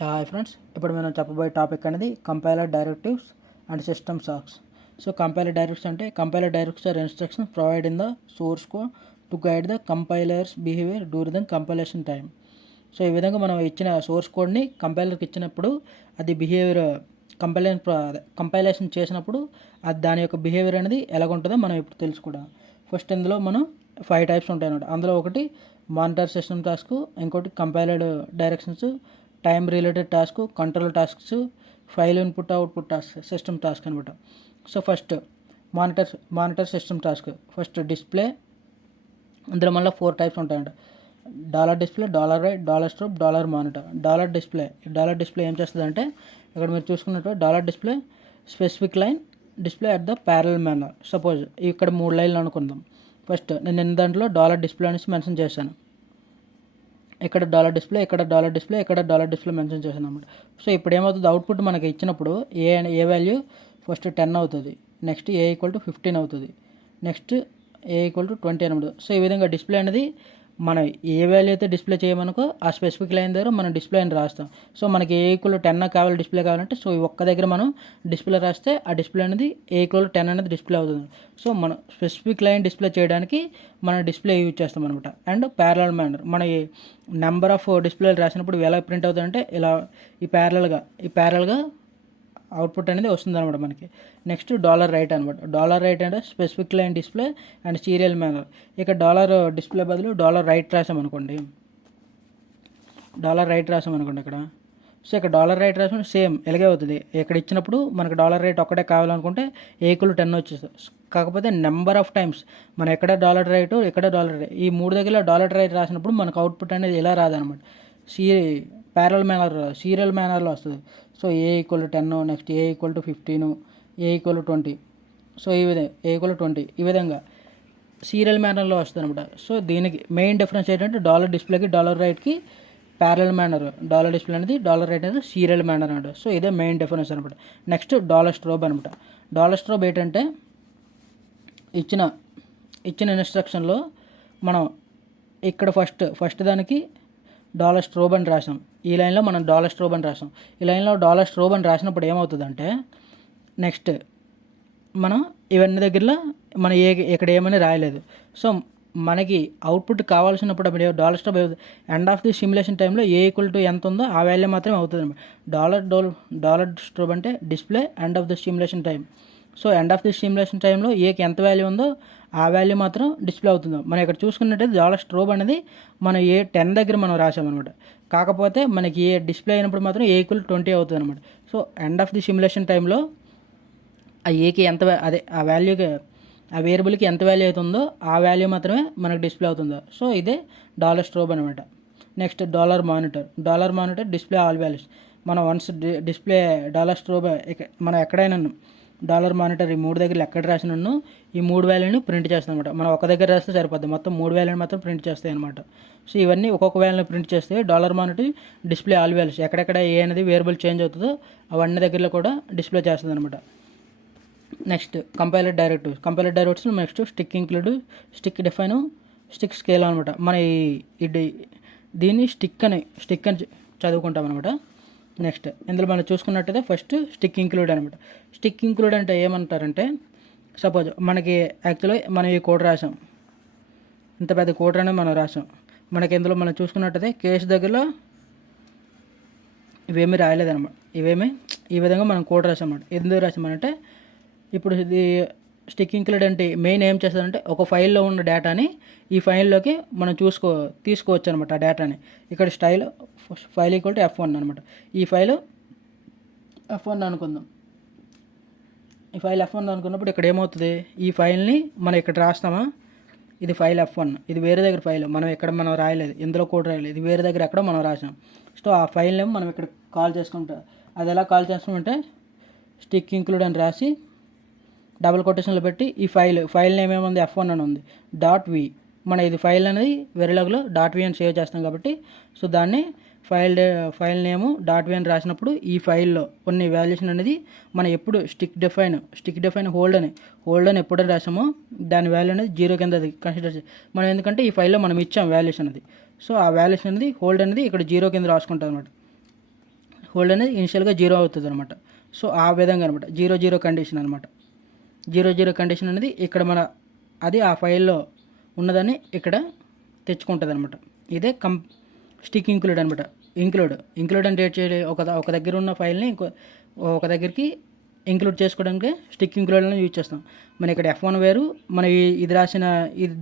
Hi friends, ఇప్పుడు మనం చెప్పబోయే టాపిక్ అనేది compiler directives and system tasks. So compiler directives అంటే compiler directives are instructions provide in the source code to guide the compiler's behaviour during the compilation time. So ఈ విధంగా మనం ఇచ్చిన source కోడ్ని కంపైలర్కి ఇచ్చినప్పుడు అది బిహేవియర్ కంపైలేషన్ చేసినప్పుడు అది దాని యొక్క బిహేవియర్ అనేది ఎలాగుంటుందో మనం ఇప్పుడు తెలుసుకుందాం. ఫస్ట్ ఇందులో మనం 5 టైప్స్ ఉంటాయి అన్నమాట. అందులో ఒకటి మానిటర్ సిస్టమ్ టాస్క్, ఇంకోటి compiler directions, time related task, control tasks, file input output task, system task అనమాట. So first monitor system task. First display. ఇందులో మళ్ళీ 4 టైప్స్ ఉంటాయంట. Dollar display, dollar write, dollar strobe, dollar monitor. Dollar display ఏం చేస్తుందంటే ఇక్కడ మీరు చూసుకున్నట్టు dollar display specific line display at the parallel manner. Suppose ఇక్కడ 3 లైన్లు అనుకుందాం. ఫస్ట్ నేను దాంట్లో డాలర్ డిస్ప్లే అనేసి మెన్షన్ చేశాను. ఇక్కడ డాలర్ డిస్ప్లే, ఇక్కడ డాలర్ డిస్ప్లే, ఇక్కడ డాలర్ డిస్ప్లే మెన్షన్ చేశాను అనమాట. సో ఇప్పుడు ఏమవుతుంది, అవుట్పుట్ మనకి ఇచ్చినప్పుడు ఏ వాల్యూ ఫస్ట్ 10 అవుతుంది, నెక్స్ట్ ఏ ఈక్వల్ టు 15 అవుతుంది, నెక్స్ట్ ఏ ఈక్వల్ టు 20 అనమాట. సో ఈ విధంగా డిస్ప్లే అనేది మనం ఏ వాల్యూ అయితే డిస్ప్లే చేయమనుకో ఆ స్పెసిఫిక్ లైన్ దగ్గర మనం డిస్ప్లే అని రాస్తాం. సో మనకి ఏ ఈక్వల్ టు 10 కావాలి డిస్ప్లే కావాలంటే, సో ఈ ఒక్క దగ్గర మనం డిస్ప్లే రాస్తే ఆ డిస్ప్లే అనేది ఏ ఈక్వల్ టు 10 అనేది డిస్ప్లే అవుతుంది. సో మనం స్పెసిఫిక్ లైన్ డిస్ప్లే చేయడానికి మనం డిస్ప్లే యూజ్ చేస్తాం అనమాట. అండ్ ప్యారలల్ మేనర్, మన ఈ నెంబర్ ఆఫ్ డిస్ప్లేలు రాసినప్పుడు ఎలా ప్రింట్ అవుతుందంటే ఇలా ఈ ప్యారల్గా అవుట్పుట్ అనేది వస్తుంది అనమాట మనకి. నెక్స్ట్ డాలర్ రైట్ అనమాట. డాలర్ రైట్ అంటే specific line display and serial manner. ఇక డాలర్ డిస్ప్లే బదులు డాలర్ రైట్ రాసామనుకోండి, ఇక్కడ. సో ఇక్కడ డాలర్ రైట్ రాసిన సేమ్ ఎలాగే అవుతుంది. ఇక్కడ ఇచ్చినప్పుడు మనకు డాలర్ రైట్ ఒక్కటే కావాలనుకుంటే ఈక్వల్ 10 వచ్చేస్తుంది. కాకపోతే నెంబర్ ఆఫ్ టైమ్స్ మనం ఎక్కడ డాలర్ రైట్, ఎక్కడ డాలర్ రైట్, ఈ 3 దగ్గర డాలర్ రైట్ రాసినప్పుడు మనకు అవుట్పుట్ అనేది ఇలా రాదనమాట. సీరియల్ మేనర్లో వస్తుంది. So A equal to 10, next A equal to 15, A equal to 20. So ఈ విధంగా ఏ ఈక్వల్ టు 20 ఈ విధంగా సీరియల్ మేనర్లో వస్తుంది అనమాట. సో దీనికి మెయిన్ డిఫరెన్స్ ఏంటంటే డాలర్ డిస్ప్లేకి డాలర్ రైట్కి ప్యారల్ మేనర్. డాలర్ డిస్ప్లే అనేది డాలర్ రైట్ అనేది సీరియల్ మేనర్ అనమాట. సో ఇదే మెయిన్ డిఫరెన్స్ అనమాట. నెక్స్ట్ డాలర్ స్ట్రోబ్ అనమాట. డాలర్ స్ట్రోబ్ ఏంటంటే ఇచ్చిన ఇన్స్ట్రక్షన్లో మనం ఇక్కడ ఫస్ట్ దానికి డాలర్ స్ట్రోబ్ అని రాసాం. ఈ లైన్లో మనం డాలర్ స్ట్రోబ్ అని రాసాం. ఈ లైన్లో డాలర్ స్ట్రోబ్ అని రాసినప్పుడు ఏమవుతుందంటే నెక్స్ట్ మనం ఇవన్నీ దగ్గరలో మనం ఇక్కడ ఏమని రాయలేదు. సో మనకి అవుట్పుట్ కావాల్సినప్పుడు అప్పుడు dollar strobe end of the simulation టైంలో ఏ ఈక్వల్ టు ఎంత ఉందో ఆ వాల్యూ మాత్రమే అవుతుంది అనమాట. డాలర్ స్ట్రోబ్ అంటే display end of the simulation time. So end of the simulation టైంలో ఏకి ఎంత వాల్యూ ఉందో ఆ వాల్యూ మాత్రం డిస్ప్లే అవుతుంది. మనం ఇక్కడ చూసుకున్నట్టయితే డాలర్ స్ట్రోబ్ అనేది మనం ఏ 10 దగ్గర మనం రాసామన్నమాట. కాకపోతే మనకి ఏ డిస్ప్లే అయినప్పుడు మాత్రం ఏ ఈక్వల్ 20 అవుతుంది అనమాట. So end of the simulation టైంలో ఆ ఏకి ఎంత ఆ వాల్యూకి ఆ వేరియబుల్కి ఎంత వాల్యూ అవుతుందో ఆ వాల్యూ మాత్రమే మనకు డిస్ప్లే అవుతుందో. సో ఇదే డాలర్ స్ట్రోబ్ అనమాట. Next dollar monitor display all values. మనం వన్స్ డిస్ప్లే డాలర్ స్ట్రోబ్ మనం ఎక్కడైనా డాలర్ మానిటర్ ఈ 3 దగ్గర ఎక్కడ రాసినను ఈ 3 వాల్యూని ప్రింట్ చేస్తాం అనమాట. మనం ఒక దగ్గర రాస్తే సరిపోద్ది, మొత్తం 3 వాల్యూని మాత్రం ప్రింట్ చేస్తాయి అనమాట. సో ఇవన్నీ ఒక్కొక్క వాల్యూని ప్రింట్ చేస్తే dollar monitor display all values ఎక్కడెక్కడ ఏ అనేది వేరియబుల్ చేంజ్ అవుతుందో అవన్నీ దగ్గరలో కూడా డిస్ప్లే చేస్తుంది అనమాట. Next compiler directives next stick include, stick define, stick scale అనమాట. మన దీన్ని స్టిక్ అని చదువుకుంటాం అనమాట. నెక్స్ట్ ఇందులో మనం చూసుకున్నట్టయితే ఫస్ట్ స్టిక్ ఇంక్లూడ్ అనమాట. స్టిక్ ఇంక్లూడ్ అంటే ఏమంటారంటే సపోజ్ మనకి యాక్చువల్గా మనం ఈ కోడ్ రాసాం, ఇంత పెద్ద కోడ్ అనేది మనం రాసాం. మనకి ఇందులో మనం చూసుకున్నట్టయితే కేసు దగ్గరలో ఇవేమీ రాయలేదన్నమాట. ఈ విధంగా మనం కోడ్ రాసామన్నమాట. ఎందుకు రాసామంటే ఇప్పుడు ఇది స్టిక్ ఇంక్లూడ్ అంటే మెయిన్ ఏం చేస్తుందంటే ఒక ఫైల్లో ఉన్న డేటాని ఈ ఫైల్లోకి మనం తీసుకోవచ్చు అనమాట. ఆ డేటాని ఇక్కడ ఫైల్ ఈక్వల్ టు F1 అనమాట. ఈ ఫైల్ F1 అనుకుందాం. ఈ ఫైల్ F1 అనుకున్నప్పుడు ఇక్కడ ఏమవుతుంది, ఈ ఫైల్ని మనం ఇక్కడ రాస్తామా, ఇది ఫైల్ F1, ఇది వేరే దగ్గర ఫైల్, మనం రాయలేదు, ఇందులో కోడ్ రాయలేదు, ఇది వేరే దగ్గర ఎక్కడో మనం రాసాం. సో ఆ ఫైల్ నేమ్ మనం ఇక్కడ కాల్ చేసుకుంటాం. అది ఎలా కాల్ చేస్తామంటే స్టిక్ ఇంక్లూడ్ అని రాసి డబుల్ కొటేషన్లో పెట్టి ఈ ఫైల్ నేమ్ ఏముంది F1 అని ఉంది, .v. మన ఇది ఫైల్ అనేది వెరిలాగ్లో .v అని సేవ్ చేస్తాం కాబట్టి సో దాన్ని ఫైల్ నేము .v అని రాసినప్పుడు ఈ ఫైల్లో కొన్ని వాల్యూషన్ అనేది మనం ఎప్పుడు స్టిక్ డిఫైన్ హోల్డ్ అని ఎప్పుడైనా రాసామో దాని వాల్యూ అనేది 0 కింద కన్సిడర్ చేసి మనం, ఎందుకంటే ఈ ఫైల్లో మనం ఇచ్చాం వాల్యూషన్ అనేది. సో ఆ వాల్యూషన్ అనేది హోల్డ్ అనేది ఇక్కడ 0 కింద రాసుకుంటాం అనమాట. హోల్డ్ అనేది ఇనిషియల్గా 0 అవుతుంది అనమాట. సో ఆ విధంగా అనమాట 0 కండిషన్ అనమాట. 0 కండిషన్ అనేది ఇక్కడ మన అది ఆ ఫైల్లో ఉన్నదని ఇక్కడ తెచ్చుకుంటుంది అనమాట. ఇదే స్టిక్ ఇంక్లూడ్ అనమాట. ఇంక్లూడ్ అంటే ఒక దగ్గర ఉన్న ఫైల్ని ఒక దగ్గరికి ఇంక్లూడ్ చేసుకోవడానికి స్టిక్ ఇంక్లూడ్ అనేది యూజ్ చేస్తాం. మన ఇక్కడ F1 వేరు, మన ఇది రాసిన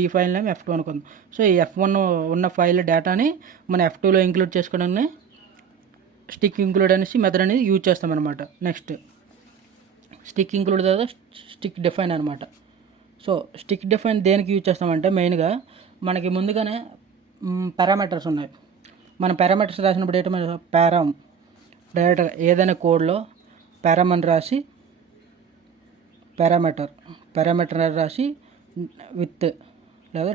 ఈ ఫైల్ నేమ్ F2 అనుకుందాం. సో ఈ F1 ఉన్న ఫైల్ డేటాని మన F2లో ఇంక్లూడ్ చేసుకోవడానికి స్టిక్ ఇంక్లూడ్ అనేసి మెథడ్ అనేది యూజ్ చేస్తాం అనమాట. నెక్స్ట్ స్టిక్ ఇంక్లూడ్ తర్వాత స్టిక్ డిఫైన్ అనమాట. సో స్టిక్ డిఫైన్ దేనికి యూజ్ చేస్తామంటే మెయిన్గా మనకి ముందుగానే పారామీటర్స్ ఉన్నాయి. మన పారామీటర్స్ రాసినప్పుడు ఏంటంటే డైరెక్ట్గా ఏదైనా కోడ్లో పారామ్ అని రాసి పారామీటర్ రాసి విత్ లేదా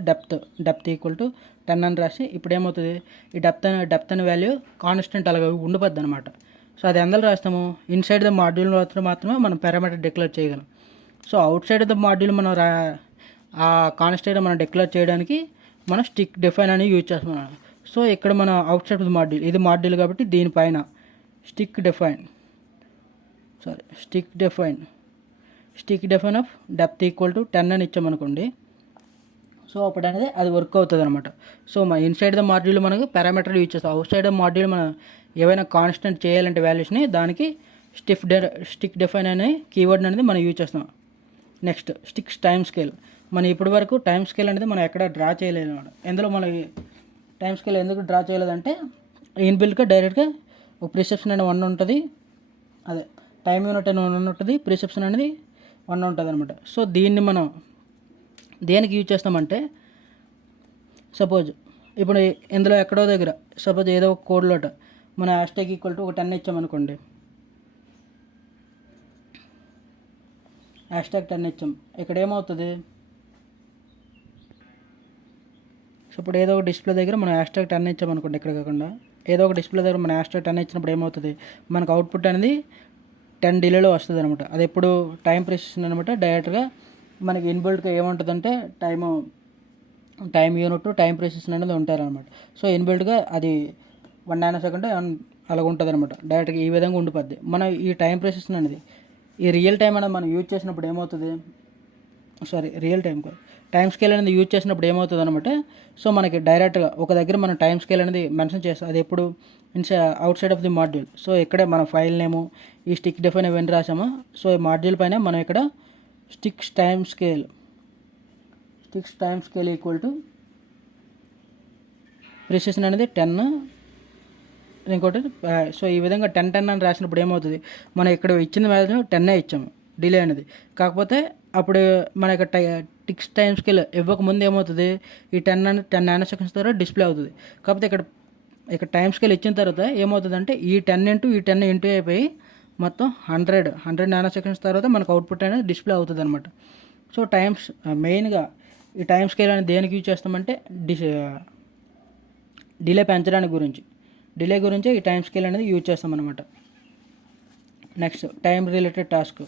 డెప్త్ ఈక్వల్ టు 10 అని రాసి ఇప్పుడు ఏమవుతుంది, ఈ డెప్త్ అనే వాల్యూ కాన్స్టెంట్ అలాగే ఉండిపోద్ది అనమాట. సో అది ఎందులో రాస్తాము, ఇన్సైడ్ ద మాడ్యూల్ మాత్రమే మనం పారామీటర్ డిక్లేర్ చేయగలం. So out side the module మనం ఆ కాన్స్టెంట్ మనం డిక్లేర్ చేయడానికి మనం స్టిక్ డిఫైన్ అని యూజ్ చేస్తున్నాం. సో ఇక్కడ మన అవుట్ సైడ్ ద మాడ్యూల్, ఇది మాడ్యూల్ కాబట్టి దీనిపైన stick define of depth equal to 10 అని ఇచ్చామనుకోండి. సో అప్పుడు అనేది అది వర్క్ అవుతుంది అనమాట. సో మన ఇన్సైడ్ ద మాడ్యూల్ మనకు పారామీటర్ యూజ్ చేస్తాం. అవుట్ సైడ్ ద మాడ్యూల్ మనం ఏవైనా కాన్స్టెంట్ చేయాలంటే వాల్యూస్ని దానికి స్టిక్ డిఫైన్ అనే కీవర్డ్ అనేది మనం యూజ్ చేస్తాం. Next sticks time scale. మనం ఇప్పటి వరకు టైం స్కేల్ అనేది మనం ఎక్కడ డ్రా చేయలేదు అనమాట. ఇందులో మన టైం స్కేల్ ఎందుకు డ్రా చేయలేదంటే ఇన్బిల్ట్గా డైరెక్ట్గా ఒక ప్రిసెప్షన్ అనేది 1 ఉంటుంది, అదే టైం యూనిట్ అని 1 ఉంటుంది, ప్రిసెప్షన్ అనేది 1 ఉంటుంది అనమాట. సో దీన్ని మనం దేనికి యూజ్ చేస్తామంటే సపోజ్ ఇప్పుడు ఇందులో ఎక్కడో దగ్గర సపోజ్ ఏదో ఒక కోడ్లోట మన హ్యాష్ట్యాగ్ ఈక్వల్ టు ఒక 10 ఇచ్చామనుకోండి, హ్యాష్ట్యాగ్ 10 ఇచ్చాం. ఇక్కడ ఏమవుతుంది, సో ఇప్పుడు ఏదో ఒక డిస్ప్లే దగ్గర మనం హ్యాష్ట్యాగ్ 10 ఇచ్చామనుకోండి, ఇక్కడ కాకుండా ఏదో ఒక డిస్ప్లే దగ్గర మన హ్యాష్ట్యాగ్ 10 ఇచ్చినప్పుడు ఏమవుతుంది, మనకు అవుట్పుట్ అనేది 10 డిలేలో వస్తుంది అనమాట. అది ఎప్పుడు టైం ప్రిసిషన్ అనమాట. డైరెక్ట్గా మనకి ఇన్బిల్ట్గా ఏముంటుందంటే టైం యూనిట్ టైం ప్రిసిషన్ అనేది ఉంటారనమాట. సో ఇన్బిల్ట్గా అది 1 నానోసెకండ్ అలాగ ఉంటుంది అనమాట. డైరెక్ట్గా ఈ విధంగా ఉండిపోద్ది. మన ఈ టైం ప్రిసిషన్ అనేది ఈ రియల్ టైం అనేది మనం యూజ్ చేసినప్పుడు ఏమవుతుంది, టైం స్కేల్ అనేది యూజ్ చేసినప్పుడు ఏమవుతుంది అనమాట. సో మనకి డైరెక్ట్గా ఒక దగ్గర మనం టైం స్కేల్ అనేది మెన్షన్ చేస్తాం. అది ఎప్పుడు out side of the module. So ఇక్కడే మన ఫైల్ నేము ఈ స్టిక్ డిఫైన్ ఇవన్నీ రాసాము. సో ఈ మాడ్యూల్ పైన మనం ఇక్కడ sticks time scale equal to precision అనేది 10, ఇంకోటి. సో ఈ విధంగా 10 అని రాసినప్పుడు ఏమవుతుంది, మనం ఇక్కడ ఇచ్చిన వాల్యూ 10 ఇచ్చాము డిలే అనేది. కాకపోతే అప్పుడు మన యొక్క టిక్స్ టైం స్కేల్ ఇవ్వకముందు ఏమవుతుంది, ఈ 10 నానోసెకండ్స్ ద్వారా డిస్ప్లే అవుతుంది. కాకపోతే ఇక్కడ టైం స్కేల్ ఇచ్చిన తర్వాత ఏమవుతుందంటే ఈ 10 ఇంటూ అయిపోయి మొత్తం 100 నానోసెకండ్స్ తర్వాత మనకు అవుట్పుట్ అనేది డిస్ప్లే అవుతుంది అనమాట. సో మెయిన్గా ఈ టైం స్కేల్ అనేది దేనికి యూజ్ చేస్తామంటే డిలే పెంచడానికి డిలే గురించి ఈ టైం స్కేల్ అనేది యూజ్ చేస్తాం అనమాట. Next time related task,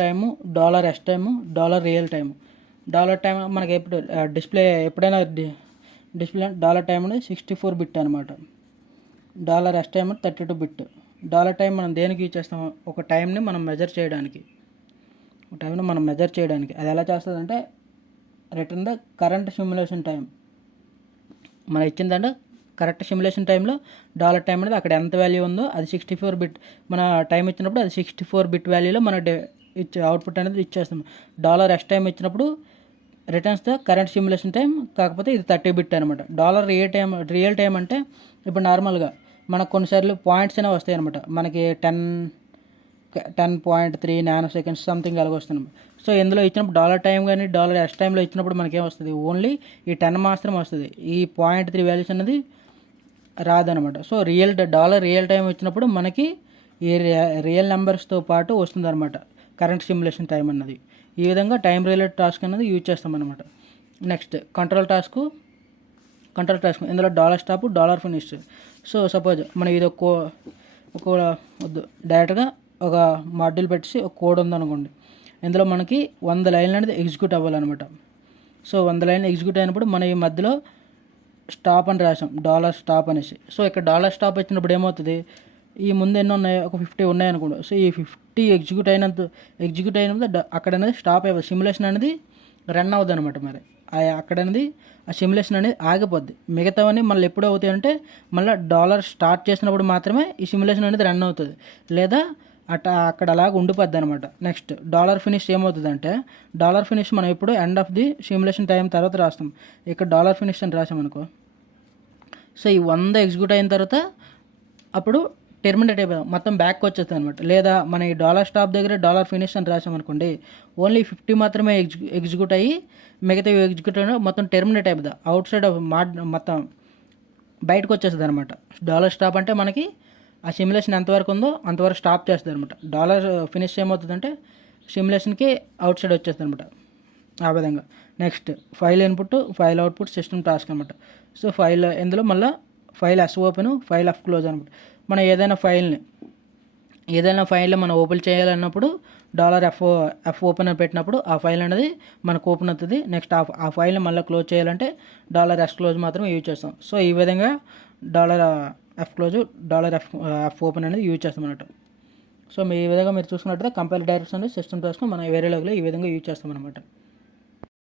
$time, $S time, $real time. $Time మనకి ఎప్పుడు ఎప్పుడైనా డిస్ప్లే $టైం అనేది 64 బిట్ అనమాట. $S time 32 bit. $టైం మనం దేనికి యూజ్ చేస్తాం, ఒక టైంని మనం మెజర్ చేయడానికి. అది ఎలా చేస్తుందంటే return the current simulation time. మనం ఇచ్చిందంటే కరెక్ట్ సిమ్యులేషన్ టైంలో $టైం అనేది అక్కడ ఎంత వాల్యూ ఉందో అది 64 బిట్. మన టైం ఇచ్చినప్పుడు అది 64 బిట్ వాల్యూలో మన అవుట్పుట్ అనేది ఇచ్చేస్తాం. $S టైం ఇచ్చినప్పుడు returns the current simulation time, కాకపోతే ఇది 30 బిట్ అనమాట. రియల్ టైం అంటే ఇప్పుడు నార్మల్గా మనకు కొన్నిసార్లు పాయింట్స్ అనేవి వస్తాయి అనమాట. మనకి 10.3 నానోసెకండ్స్ సంథింగ్ అలాగ వస్తుంది. సో ఇందులో ఇచ్చినప్పుడు $టైం కానీ $S టైంలో ఇచ్చినప్పుడు మనకేం వస్తుంది, ఓన్లీ ఈ 10 మాత్రం వస్తుంది. ఈ 0.3 వాల్యూస్ అనేది రాదనమాట. సో రియల్ టైం ఇచ్చినప్పుడు మనకి ఈ రియల్ నెంబర్స్తో పాటు వస్తుంది అనమాట కరెంట్ సిమ్యులేషన్ టైం అన్నది. ఈ విధంగా టైం రిలేటెడ్ టాస్క్ అనేది యూజ్ చేస్తాం అనమాట. Next control task. ఇందులో $స్టాప్, $ఫినిష్. సో సపోజ్ మనం ఇది వద్దు డైరెక్ట్గా ఒక మాడ్యూల్ పెట్టి ఒక కోడ్ ఉందనుకోండి. ఇందులో మనకి 100 లైన్లు అనేది ఎగ్జిక్యూట్ అవ్వాలన్నమాట. సో 100 లైన్లు ఎగ్జిక్యూట్ అయినప్పుడు మనం ఈ మధ్యలో స్టాప్ అని రాసాం, $స్టాప్ అనేసి. సో ఇక్కడ $స్టాప్ వచ్చినప్పుడు ఏమవుతుంది, ఈ ముందు ఎన్ని ఉన్నాయి, ఒక 50 ఉన్నాయి అనుకోండి. సో ఈ 50 ఎగ్జిక్యూట్ అయినప్పుడు అక్కడ అనేది స్టాప్ అయిపోతుంది, సిమ్యులేషన్ అనేది రన్ అవుతుంది అనమాట. మరి అక్కడ అనేది ఆ సిమ్యులేషన్ అనేది ఆగిపోద్ది. మిగతావన్నీ మళ్ళీ ఎప్పుడు అవుతాయి అంటే మళ్ళీ డాలర్ స్టార్ట్ చేసినప్పుడు మాత్రమే ఈ సిమ్యులేషన్ అనేది రన్ అవుతుంది, లేదా అక్కడ అలాగ ఉండిపోద్ది అనమాట. నెక్స్ట్ డాలర్ ఫినిష్ ఏమవుతుందంటే, డాలర్ ఫినిష్ మనం ఎప్పుడు end of the simulation time తర్వాత రాస్తాం. ఇక్కడ డాలర్ ఫినిష్ అని రాసామనుకో, సో ఈ 100 ఎగ్జిక్యూట్ అయిన తర్వాత అప్పుడు టెర్మినేట్ అయిపోయాం, మొత్తం బ్యాక్ వచ్చేస్తుంది అనమాట. లేదా మన ఈ డాలర్ స్టాప్ దగ్గర డాలర్ ఫినిష్ అని రాసామనుకోండి, ఓన్లీ 50 మాత్రమే ఎగ్జిక్యూట్ అయ్యి మిగతా ఎగ్జిక్యూట్ అయినా మొత్తం టెర్మినేట్ అయిపోతుంది, అవుట్ సైడ్ ఆఫ్ మొత్తం బయటకు వచ్చేస్తుంది అనమాట. డాలర్ స్టాప్ అంటే మనకి ఆ సిమ్యులేషన్ ఎంతవరకు ఉందో అంతవరకు స్టాప్ చేస్తుంది అనమాట. డాలర్ ఫినిష్ ఏమవుతుందంటే సిమ్యులేషన్కి అవుట్ సైడ్ వచ్చేస్తుంది అనమాట. ఆ విధంగా next file input, file output, system task అనమాట. సో ఫైల్ ఇందులో మళ్ళీ file S open, file F close అనమాట. మనం ఏదైనా ఫైల్ని మనం ఓపెన్ చేయాలన్నప్పుడు ఎఫ్ ఓపెన్ అని పెట్టినప్పుడు ఆ ఫైల్ అనేది మనకు ఓపెన్ అవుతుంది. నెక్స్ట్ ఆ ఫైల్ని మళ్ళీ క్లోజ్ చేయాలంటే ఎస్ క్లోజ్ మాత్రం యూజ్ చేస్తాం. సో ఈ విధంగా ఎఫ్ క్లోజ్, ఎఫ్ ఓపెన్ అనేది యూజ్ చేస్తాం అన్నట్టు. సో ఈ విధంగా మీరు చూసుకున్నట్టయితే కంపైల్ డైరెక్ట్స్ అనేది సిస్టమ్ టాస్క్ మనం వేరే లెవెల్లో ఈ విధంగా యూజ్ చేస్తాం అనమాట.